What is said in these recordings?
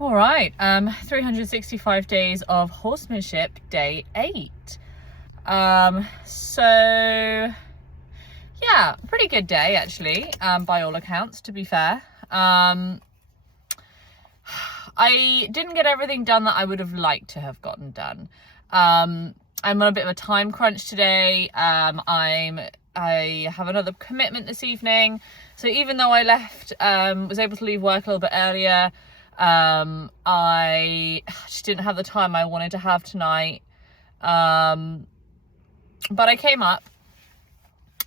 All right, 365 days of horsemanship, day 8. So yeah, pretty good day actually, by all accounts, to be fair. I didn't get everything done that I would have liked to have gotten done. I'm on a bit of a time crunch today. I have another commitment this evening, so even though I was able to leave work a little bit earlier, I just didn't have the time I wanted to have tonight. But I came up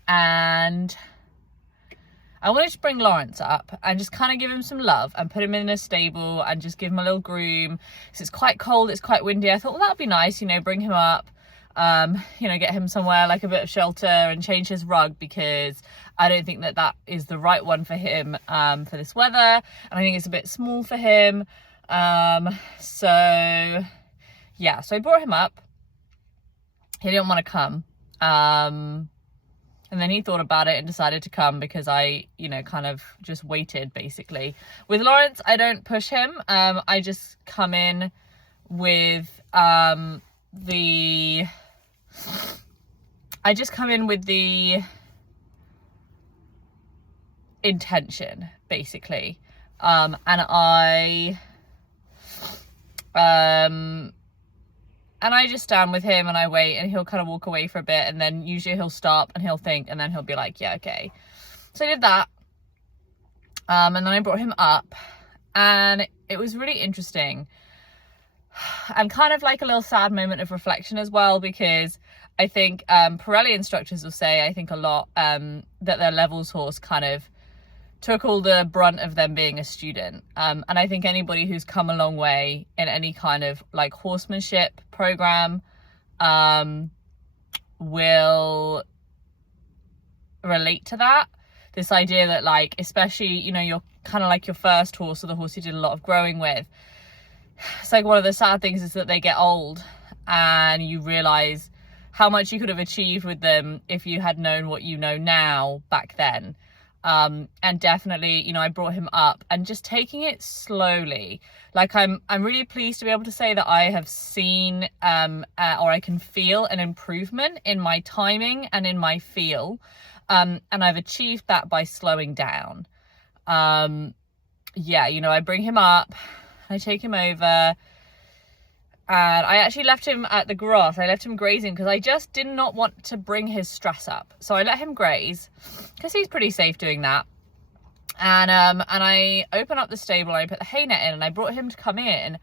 and I wanted to bring Lawrence up and just kind of give him some love and put him in a stable and just give him a little groom, because it's quite cold, it's quite windy. I thought, well, that'd be nice, bring him up, get him somewhere like a bit of shelter and change his rug, because I don't think that is the right one for him for this weather, and I think it's a bit small for him. So I brought him up. He didn't want to come. And then he thought about it and decided to come because I, kind of just waited, basically. With Lawrence, I don't push him. I just come in with the intention, basically. And I just stand with him and I wait, and he'll kind of walk away for a bit, and then usually he'll stop and he'll think, and then he'll be like, yeah, okay. So I did that. And then I brought him up, and it was really interesting and kind of like a little sad moment of reflection as well, because I think Pirelli instructors will say, I think a lot, that their levels horse kind of took all the brunt of them being a student. And I think anybody who's come a long way in any kind of like horsemanship program will relate to that. This idea that, like, especially, you're kind of like your first horse, or the horse you did a lot of growing with. It's like one of the sad things is that they get old and you realize how much you could have achieved with them if you had known what you know now back then. And definitely, I brought him up and just taking it slowly. Like, I'm really pleased to be able to say that I have seen, or I can feel an improvement in my timing and in my feel. And I've achieved that by slowing down. I bring him up, I take him over, and I actually left him at the grass. I left him grazing because I just did not want to bring his stress up. So I let him graze because he's pretty safe doing that. And I opened up the stable and I put the hay net in, and I brought him to come in,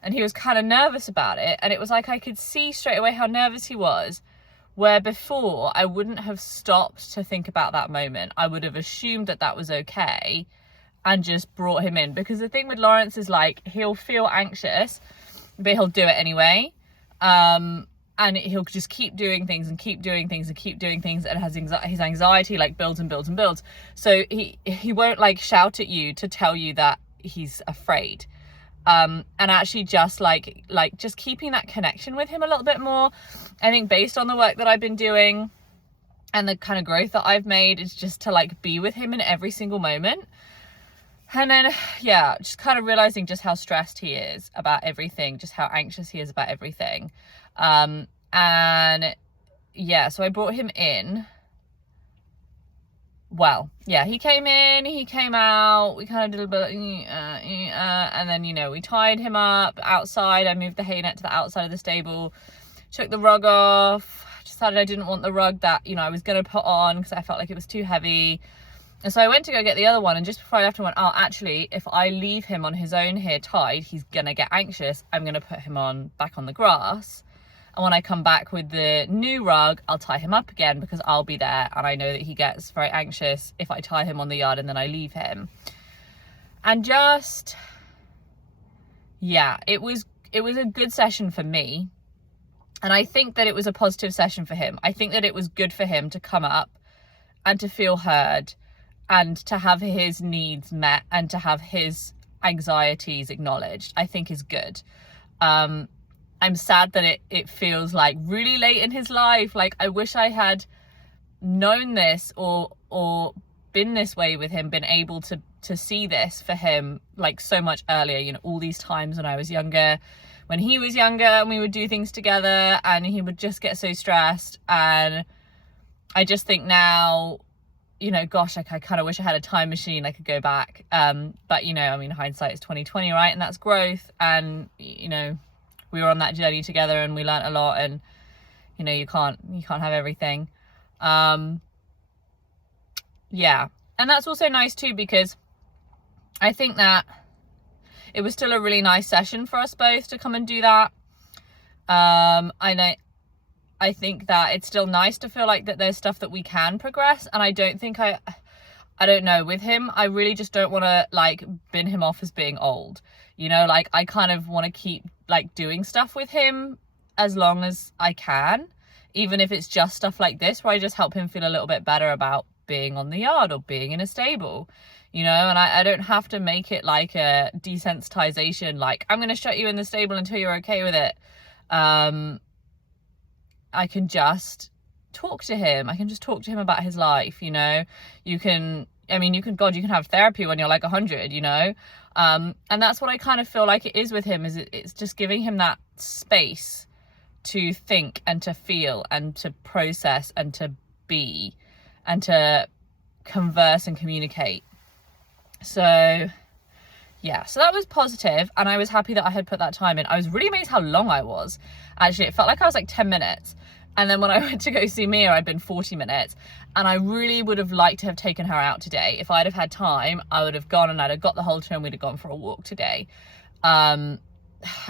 and he was kind of nervous about it. And it was like I could see straight away how nervous he was, where before I wouldn't have stopped to think about that moment. I would have assumed that that was okay and just brought him in. Because the thing with Lawrence is, like, he'll feel anxious, but he'll do it anyway. And he'll just keep doing things and keep doing things and keep doing things, and his anxiety like builds and builds and builds. So he won't like shout at you to tell you that he's afraid. And actually just like just keeping that connection with him a little bit more. I think based on the work that I've been doing and the kind of growth that I've made, is just to like be with him in every single moment. And then, just kind of realizing just how stressed he is about everything, just how anxious he is about everything. So I brought him in. Well, he came in, he came out, we kind of did a bit, and then, we tied him up outside. I moved the hay net to the outside of the stable, took the rug off, decided I didn't want the rug that, I was going to put on because I felt like it was too heavy. And so I went to go get the other one, and just before I left, I went, oh, actually, if I leave him on his own here tied, he's going to get anxious. I'm going to put him back on the grass. And when I come back with the new rug, I'll tie him up again, because I'll be there. And I know that he gets very anxious if I tie him on the yard and then I leave him. And just, it was a good session for me. And I think that it was a positive session for him. I think that it was good for him to come up and to feel heard, and to have his needs met, and to have his anxieties acknowledged, I think is good. I'm sad that it feels like really late in his life. Like, I wish I had known this or been this way with him, been able to to see this for him like so much earlier, you know, all these times when I was younger, when he was younger, and we would do things together and he would just get so stressed. And I just think now, you know, gosh, like I kind of wish I had a time machine I could go back. But you know, I mean, hindsight is 2020, right? And that's growth. And you know, we were on that journey together and we learnt a lot, and you know, you can't have everything. Yeah. And that's also nice too, because I think that it was still a really nice session for us both to come and do that. I think that it's still nice to feel like that there's stuff that we can progress. And I don't think I don't know, with him, I really just don't want to like bin him off as being old, you know, like I kind of want to keep like doing stuff with him as long as I can, even if it's just stuff like this where I just help him feel a little bit better about being on the yard or being in a stable, you know. And I don't have to make it like a desensitization, like I'm going to shut you in the stable until you're okay with it. I can just talk to him. I can just talk to him about his life, you know. You can have therapy when you're like 100, you know. And that's what I kind of feel like it is with him, is it's just giving him that space to think and to feel and to process and to be and to converse and communicate. So yeah, so that was positive, and I was happy that I had put that time in. I was really amazed how long I was. Actually, it felt like I was like 10 minutes. And then when I went to go see Mia, I'd been 40 minutes. And I really would have liked to have taken her out today. If I'd have had time, I would have gone and I'd have got the halter and we'd have gone for a walk today. And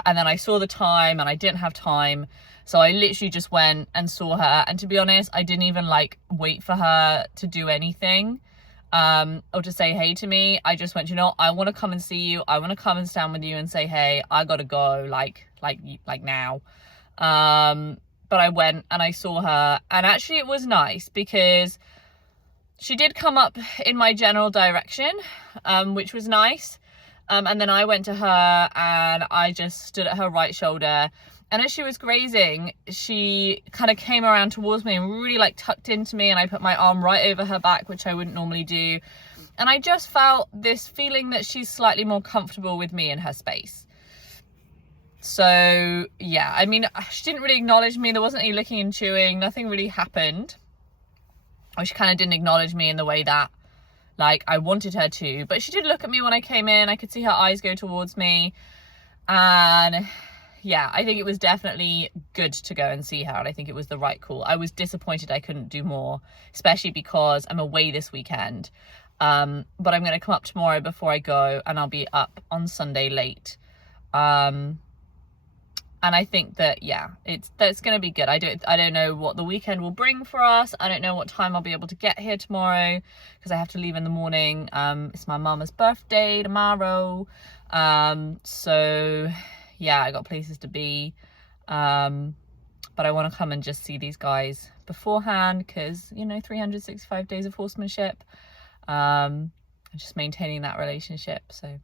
then I saw the time and I didn't have time. So I literally just went and saw her. And to be honest, I didn't even like wait for her to do anything. Or to say hey to me. I just went, you know, I want to come and see you. I want to come and stand with you and say, hey, I gotta go like now. But I went and I saw her, and actually it was nice because she did come up in my general direction, which was nice. And then I went to her and I just stood at her right shoulder, and as she was grazing, she kind of came around towards me and really like tucked into me, and I put my arm right over her back, which I wouldn't normally do. And I just felt this feeling that she's slightly more comfortable with me in her space. So yeah, I mean, she didn't really acknowledge me. There wasn't any licking and chewing. Nothing really happened. Or she kind of didn't acknowledge me in the way that like I wanted her to. But she did look at me when I came in. I could see her eyes go towards me. And yeah, I think it was definitely good to go and see her. And I think it was the right call. I was disappointed I couldn't do more, especially because I'm away this weekend. But I'm going to come up tomorrow before I go, and I'll be up on Sunday late. And I think that, yeah, that's going to be good. I don't know what the weekend will bring for us. I don't know what time I'll be able to get here tomorrow, because I have to leave in the morning. It's my mama's birthday tomorrow. So yeah, I got places to be. But I want to come and just see these guys beforehand, because, you know, 365 days of horsemanship. And just maintaining that relationship. So